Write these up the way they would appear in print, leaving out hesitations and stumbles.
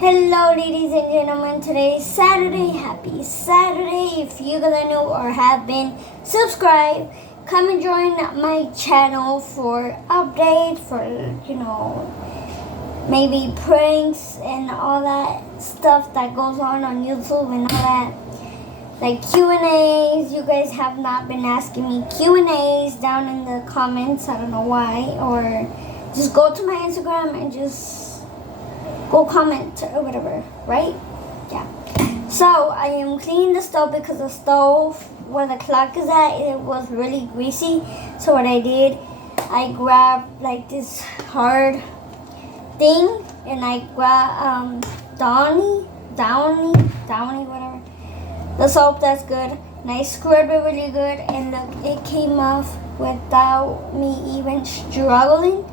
Hello, ladies and gentlemen. Today is Saturday. Happy Saturday. If you guys are new or have been, subscribe. Come and join my channel for updates, for, maybe pranks and all that stuff that goes on YouTube and all that. Like Q&As. You guys have not been asking me Q&As down in the comments. I don't know why. Or just go to my Instagram and just go comment or whatever, right? Yeah. So I am cleaning the stove because the stove where the clock is at, it was really greasy. So what I did, I grabbed like this hard thing and I grabbed Downy, whatever. The soap that's good. And I scrubbed it really good, and look, it came off without me even struggling.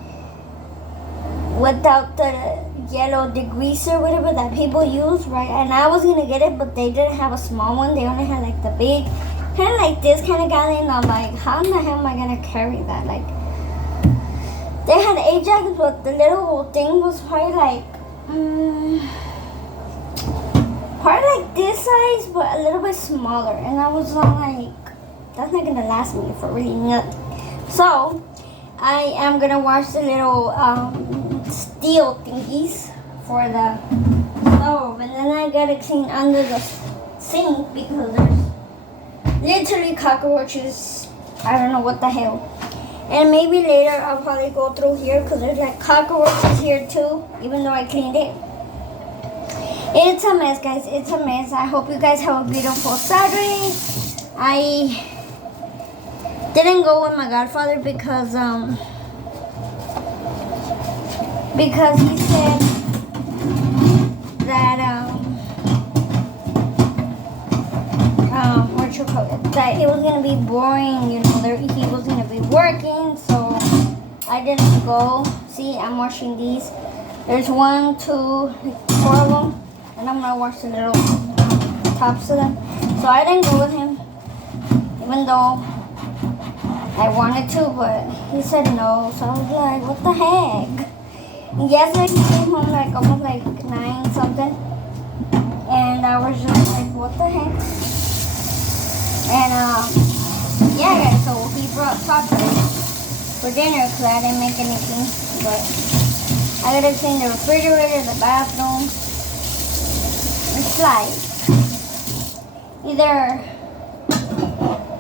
Without the yellow degreaser, whatever that people use, right? And I was gonna get it, but they didn't have a small one. They only had like the big, kind of like this kind of gallon. I'm like, how in the hell am I gonna carry that? Like, they had 8 jackets, but the little thing was probably like this size, but a little bit smaller. And I was like, that's not gonna last me for really nothing. So I am gonna wash the little steel thingies for the stove, and then I gotta clean under the sink because there's literally cockroaches. I don't know what the hell. And maybe later I'll probably go through here because there's like cockroaches here too, even though I cleaned it. It's a mess, guys. It's a mess. I hope you guys have a beautiful Saturday. I didn't go with my godfather because he said that that it was gonna be boring, he was gonna be working, so I didn't go. See, I'm washing these. There's 1, 2, 4 of them, and I'm gonna wash the little tops of them. So I didn't go with him, even though I wanted to, but he said no. So I was like, what the heck? Yesterday he came home like almost like 9 something, and I was just like, what the heck? And yeah, guys, so he brought sausage for dinner because I didn't make anything, but I gotta clean the refrigerator, the bathroom. It's like either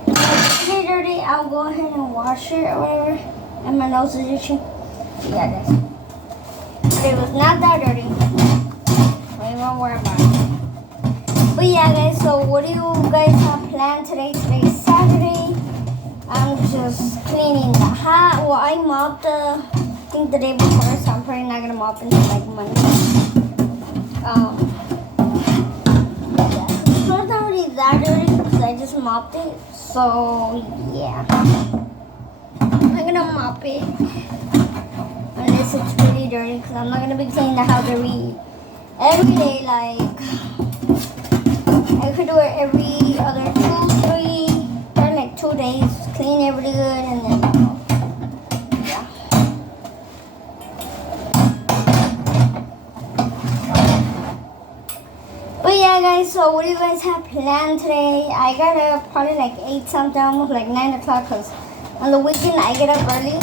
it's dirty, I'll go ahead and wash it or whatever, and my nose is itchy. Yeah, guys. It was not that dirty. We won't worry about it. But yeah, guys, so what do you guys have planned today? Today's Saturday. I'm just cleaning the house. Well, I mopped the day before, so I'm probably not gonna mop until like Monday. Yeah. It's not really that dirty because I just mopped it. So yeah. I'm gonna mop it. Unless it's really dirty, because I'm not going to be cleaning the house every day. Like, I could do it every other 2, 3, or like 2 days. Clean it really good, and then, yeah. But yeah, guys, so what do you guys have planned today? I got up probably like 8 something, almost like 9 o'clock, because on the weekend I get up early.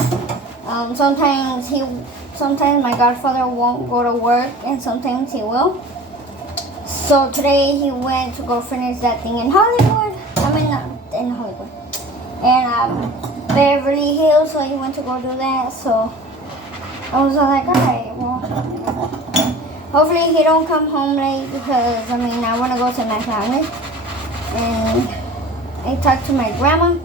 Sometimes my godfather won't go to work, and sometimes he will. So today he went to go finish that thing in Hollywood. I mean, not in Hollywood, and Beverly Hills. So he went to go do that. So I was like, alright, well, hopefully he don't come home late because I want to go to my family. And I talked to my grandma.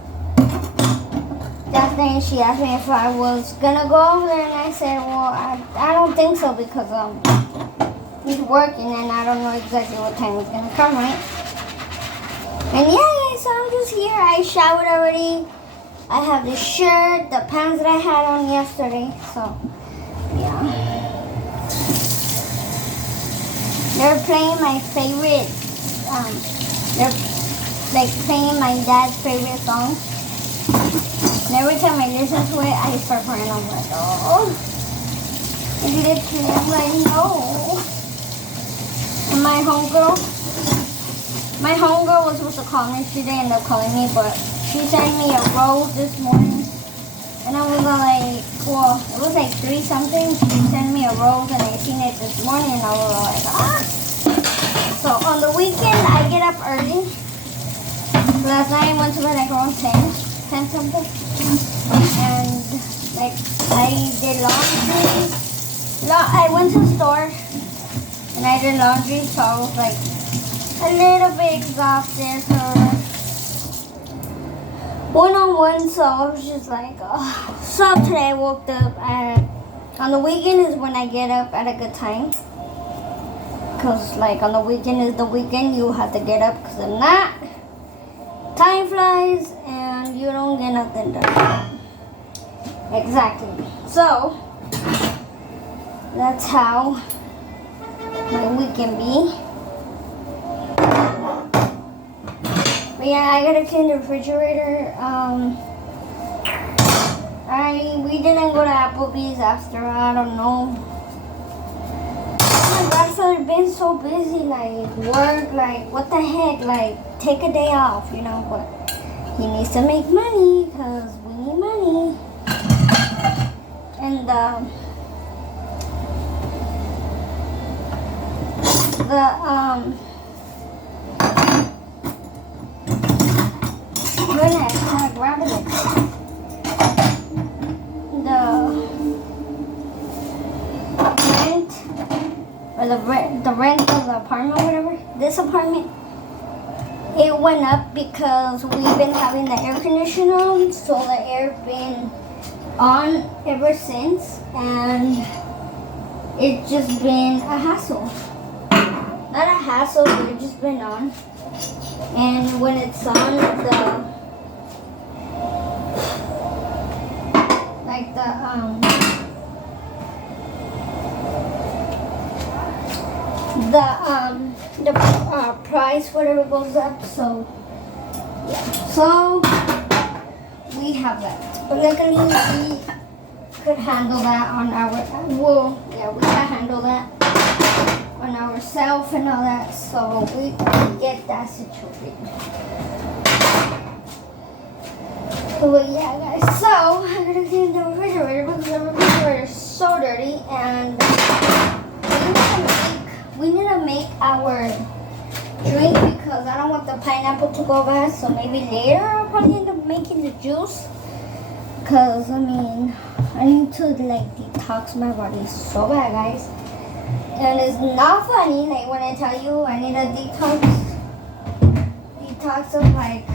That thing, she asked me if I was gonna go over there, and I said, well, I don't think so because he's working and I don't know exactly what time he's gonna come, right? And yeah, so I'm just here. I showered already. I have the shirt, the pants that I had on yesterday, so yeah. They're playing my favorite, they're like playing my dad's favorite song. And every time I listen to it, I start crying. I'm like, oh. Literally, I'm like, no. My homegirl was supposed to call me. She didn't end up calling me, but she sent me a rose this morning. And I was like, well, it was like 3 something. She sent me a rose and I seen it this morning and I was like, ah. So on the weekend, I get up early. Last night I went to bed like around 10 something. And like I did laundry. I went to the store and I did laundry, so I was like a little bit exhausted. One-on-one, so I was just like, oh. So today I woke up on the weekend is when I get up at a good time. Because like on the weekend is the weekend, you have to get up, because if not, time flies and you don't get nothing done. Exactly. So, that's how my weekend be. But yeah, I gotta clean the refrigerator. We didn't go to Applebee's after, I don't know. My godfather been so busy, like work, like what the heck, like take a day off, you know, but he needs to make money because we need money. And grab it. The rent of the apartment, whatever. This apartment, it went up because we've been having the air conditioner on, so the air been on ever since, and it's just been a hassle. Not a hassle, but it's just been on. And when it's on, the price, whatever, goes up. So yeah, so we have that. But luckily we could handle that on our we can handle that on ourselves and all that. So we can get that situated. But yeah, guys. So I'm gonna clean the refrigerator because the refrigerator is so dirty, and we need to make our drink because I don't want the pineapple to go bad. So maybe later I'll probably end up making the juice. Because, I mean, I need to, like, detox my body so bad, guys. And it's not funny, like, when I tell you I need a detox of, like,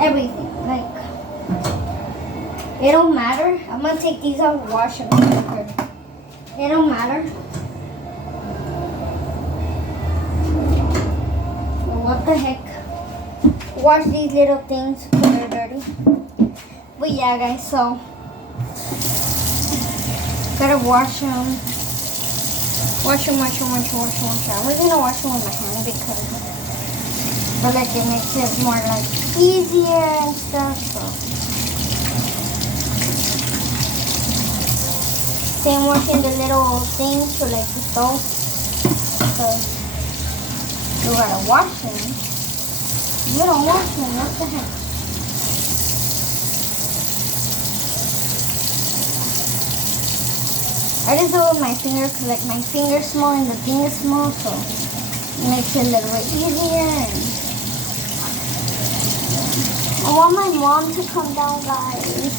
everything. Like, it don't matter. I'm going to take these out and wash them. It don't matter. What the heck? Wash these little things because they're dirty. But yeah, guys, so gotta wash them. Wash them. I'm really gonna wash them with my hand because but like it makes it more like easier and stuff. So same washing the little things for like the stove. So you gotta wash them. You don't wash them, what the heck? I just do it with my finger because like my finger's small and the thing is small, so it makes it a little bit easier. And I want my mom to come down, guys.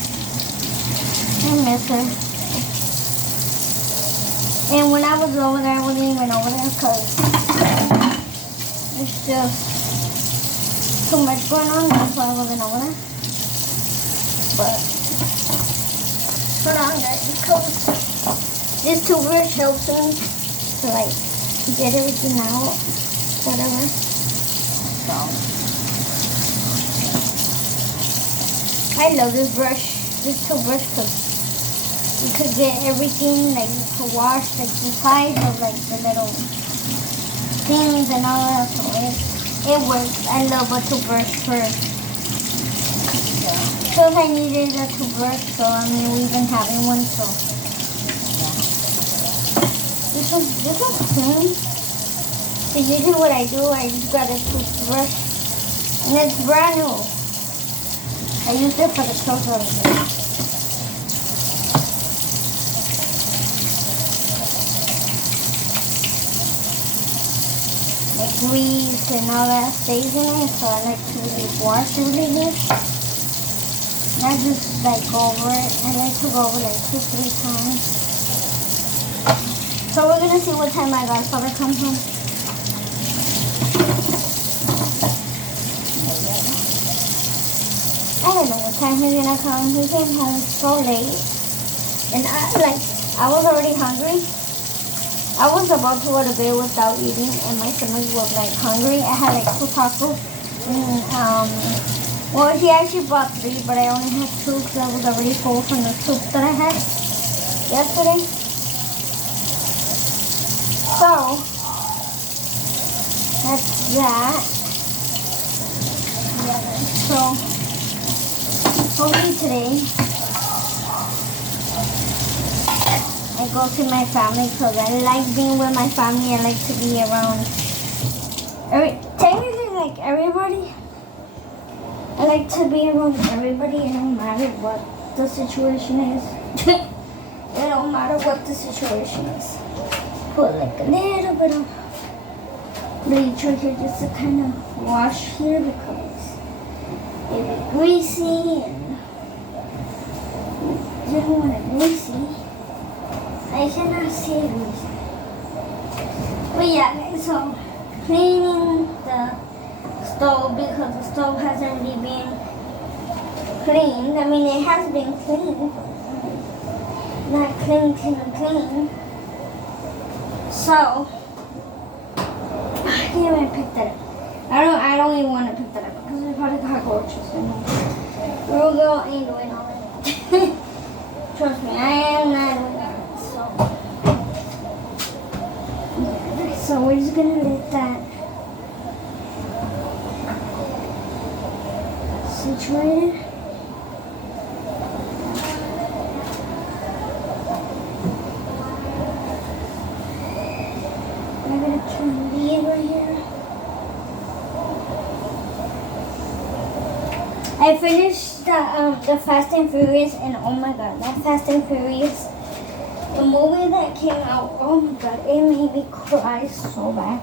I miss her. And when I was over there, I wasn't even over there because it's just too much going on, that's why I wasn't over there. But hold on, guys, because this toothbrush helps me to like get everything out, whatever. So I love this toothbrush, because you could get everything, like you could wash like the sides of like the little things and all that. So it works. I love a toothbrush for. So if I needed a toothbrush, so I mean we've been having one, so. This was clean. So usually what I do, I just got a toothbrush, and it's brand new. I used it for the clothes already. The grease and all that stays in it, so I like to really wash it really good. Not just like go over it. I like to go over like 2-3 times. So we're gonna see what time my godfather comes home. I don't know what time he's gonna come. He came home so late, and I was already hungry. I was about to go to bed without eating, and my stomach was like hungry. I had like 2 tacos, and well, he actually bought 3, but I only had 2 because I was already full from the soup that I had yesterday. So that's that. Yeah, so hopefully today I go see my family because I like being with my family. I like to be around technically like everybody. I like to be around everybody. It don't matter what the situation is. It don't matter what the situation is. Put like a little bit of bleach here just to kind of wash here because it's greasy and you don't want it greasy. I cannot say greasy. But yeah, guys, so cleaning the stove because the stove hasn't really been cleaned. I mean, it has been cleaned, but not clean. So I can't even pick that up. I don't even want to pick that up because we probably cockroaches in here. Little girl ain't doing all that. Trust me, I am not doing that. So we're just gonna let that situated. I'm gonna turn the over here. I finished the Fast and Furious, and oh my god, that Fast and Furious, the movie that came out, oh my god, it made me cry so bad.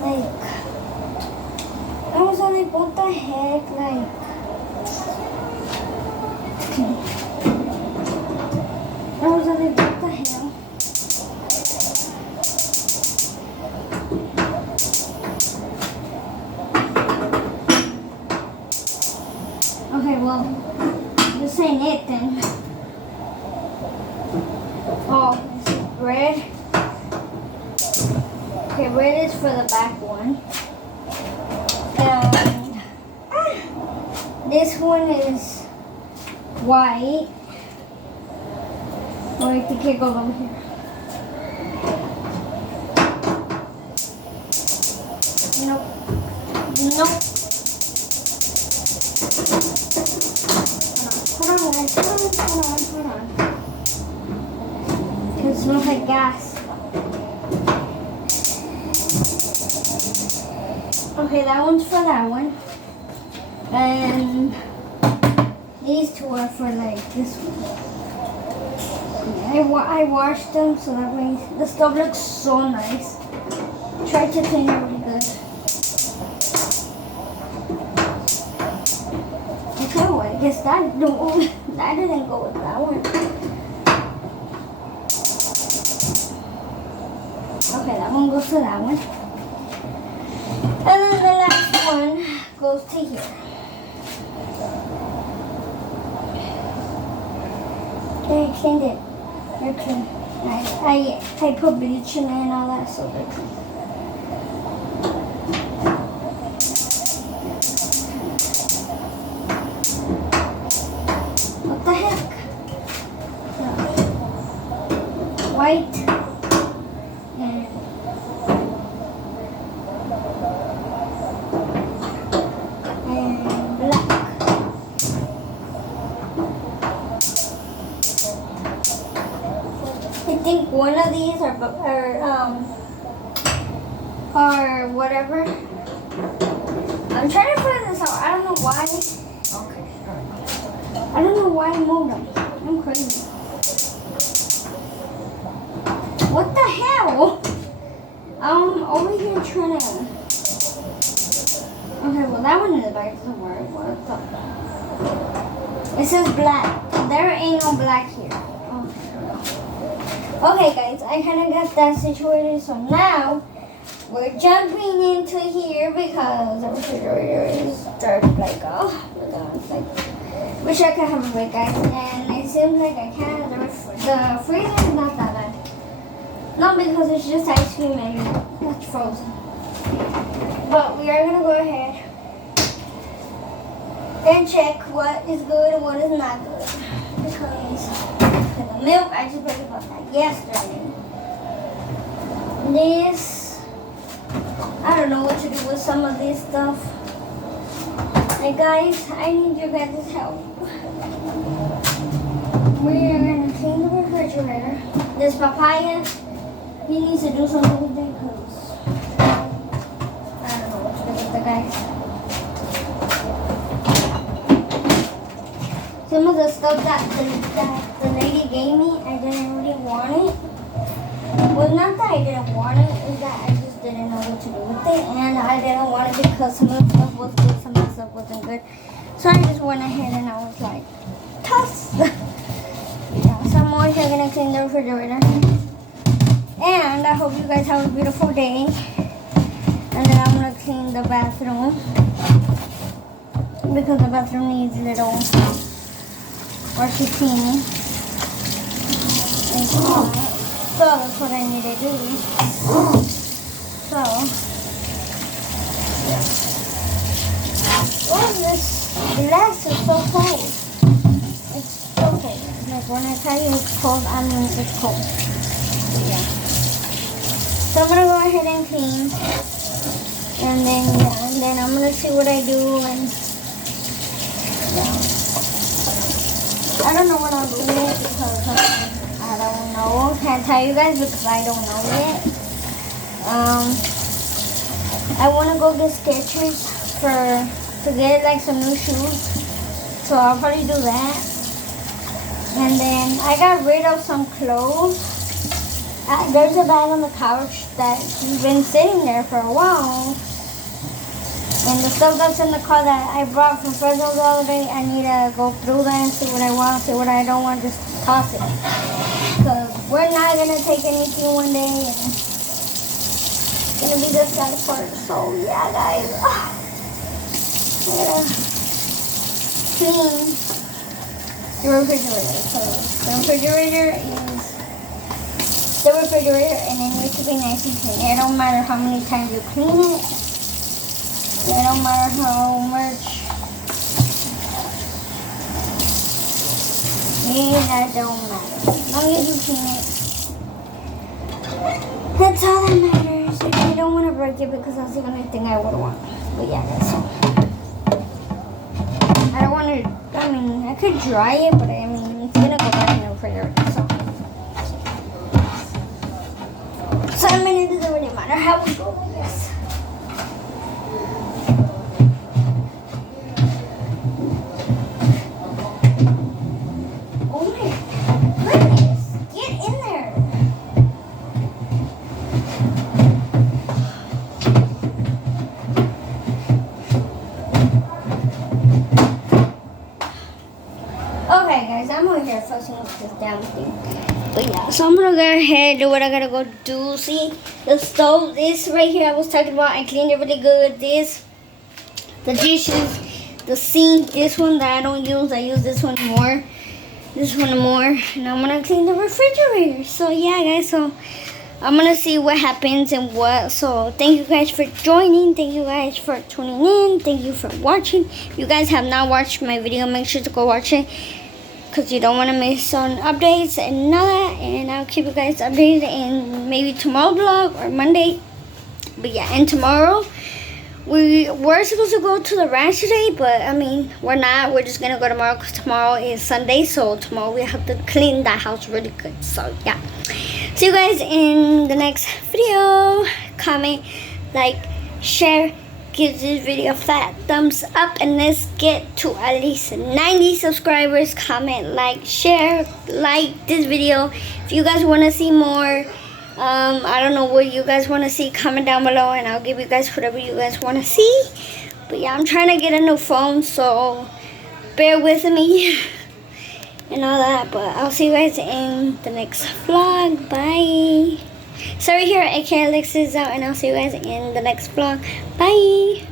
Like, I was like, what the heck, like, I was like, what the hell? Okay, well, this ain't it then. Oh, this is red. Okay, red is for the back one. And this one is white. Oh, I think it goes over here. Nope. Hold on, guys. Hold on. It smells like gas. Okay, that one's for that one. And these 2 are for like this one. I washed them so that way the stove looks so nice. Try to clean it really good. Okay, well, I guess that didn't go with that one. Okay, that one goes to that one. And then the last one goes to here. Okay, I cleaned it. They're clean. I put bleach in there and all that, so they're clean. What the heck? White and black. I think one of these are whatever. I'm trying to figure this out. I don't know why. Okay. I don't know why I moved them. I'm crazy. What the hell? Over here trying to. Okay, well that one in the back doesn't work. What the? It says black. There ain't no black here. Okay, guys, I kind of got that situated. So now we're jumping into here because the refrigerator is dirty. Like, oh my god, it's like. Wish I could have a break, guys. And it seems like I can't. The freezer is not that bad. Not because it's just ice cream and that's frozen. But we are gonna go ahead and check what is good and what is not good. Because the milk, I just picked up that yesterday. This, I don't know what to do with some of this stuff. Hey guys, I need your guys' help. We're gonna clean the refrigerator. This papaya, he needs to do something with it because I don't know what to do with the guys. Some of the stuff that the lady gave me, I didn't really want it. Well, not that I didn't want it, is that I just didn't know what to do with it. And I didn't want it because some of the stuff was good, some of the stuff wasn't good. So I just went ahead and I was like, toss! Yeah, so I'm always going to clean the refrigerator. And I hope you guys have a beautiful day. And then I'm going to clean the bathroom. Because the bathroom needs a little washy cleaning. So that's what I need to do. So, oh, this glass is so cold. It's so cold. Like when I tell you it's cold, I mean it's cold. Yeah. So I'm gonna go ahead and clean, and then I'm gonna see what I do, and I don't know what I'll do yet because I don't know. Can't tell you guys because I don't know yet. I want to go get Skechers to get like some new shoes. So I'll probably do that. And then I got rid of some clothes. There's a bag on the couch that's been sitting there for a while. And the stuff that's in the car that I brought from Fresno the other day, I need to go through that and see what I want, see what I don't want, just toss it. Because we're not going to take anything one day, and it's going to be the sad part. So, yeah, guys. I'm going to clean the refrigerator. So, the refrigerator is the refrigerator, and it needs to be nice and clean. It don't matter how many times you clean it. It don't matter how much. Yeah, that don't matter. As long as you clean it. That's all that matters. And I don't want to break it because that's the only thing I would want. But yeah, that's all. I don't want to, I mean, I could dry it, but I mean, it's going to go back in the refrigerator. So I mean, it doesn't really matter how we go, yes. I'm over here fussing with this damn thing. But yeah, so I'm gonna go ahead do what I gotta go do. See, the stove, this right here I was talking about, I cleaned it really good. This, the dishes, the sink, this one that I don't use, I use this one more. This one more. And I'm gonna clean the refrigerator. So yeah, guys, so I'm gonna see what happens and what. So thank you guys for joining. Thank you guys for tuning in. Thank you for watching. If you guys have not watched my video, make sure to go watch it, because you don't want to miss on updates and all that. And I'll keep you guys updated in maybe tomorrow vlog or Monday. But yeah, and tomorrow we were supposed to go to the ranch today, but I mean, we're not. We're just gonna go tomorrow because tomorrow is Sunday. So tomorrow we have to clean that house really good. So yeah, see you guys in the next video. Comment, like, share, give this video a fat thumbs up, and let's get to at least 90 subscribers. Comment, like, share, like this video. If you guys want to see more, I don't know what you guys want to see, comment down below and I'll give you guys whatever you guys want to see. But yeah, I'm trying to get a new phone, so bear with me and all that. But I'll see you guys in the next vlog. Bye. Sara here, aka Alexis, out, and I'll see you guys in the next vlog. Bye.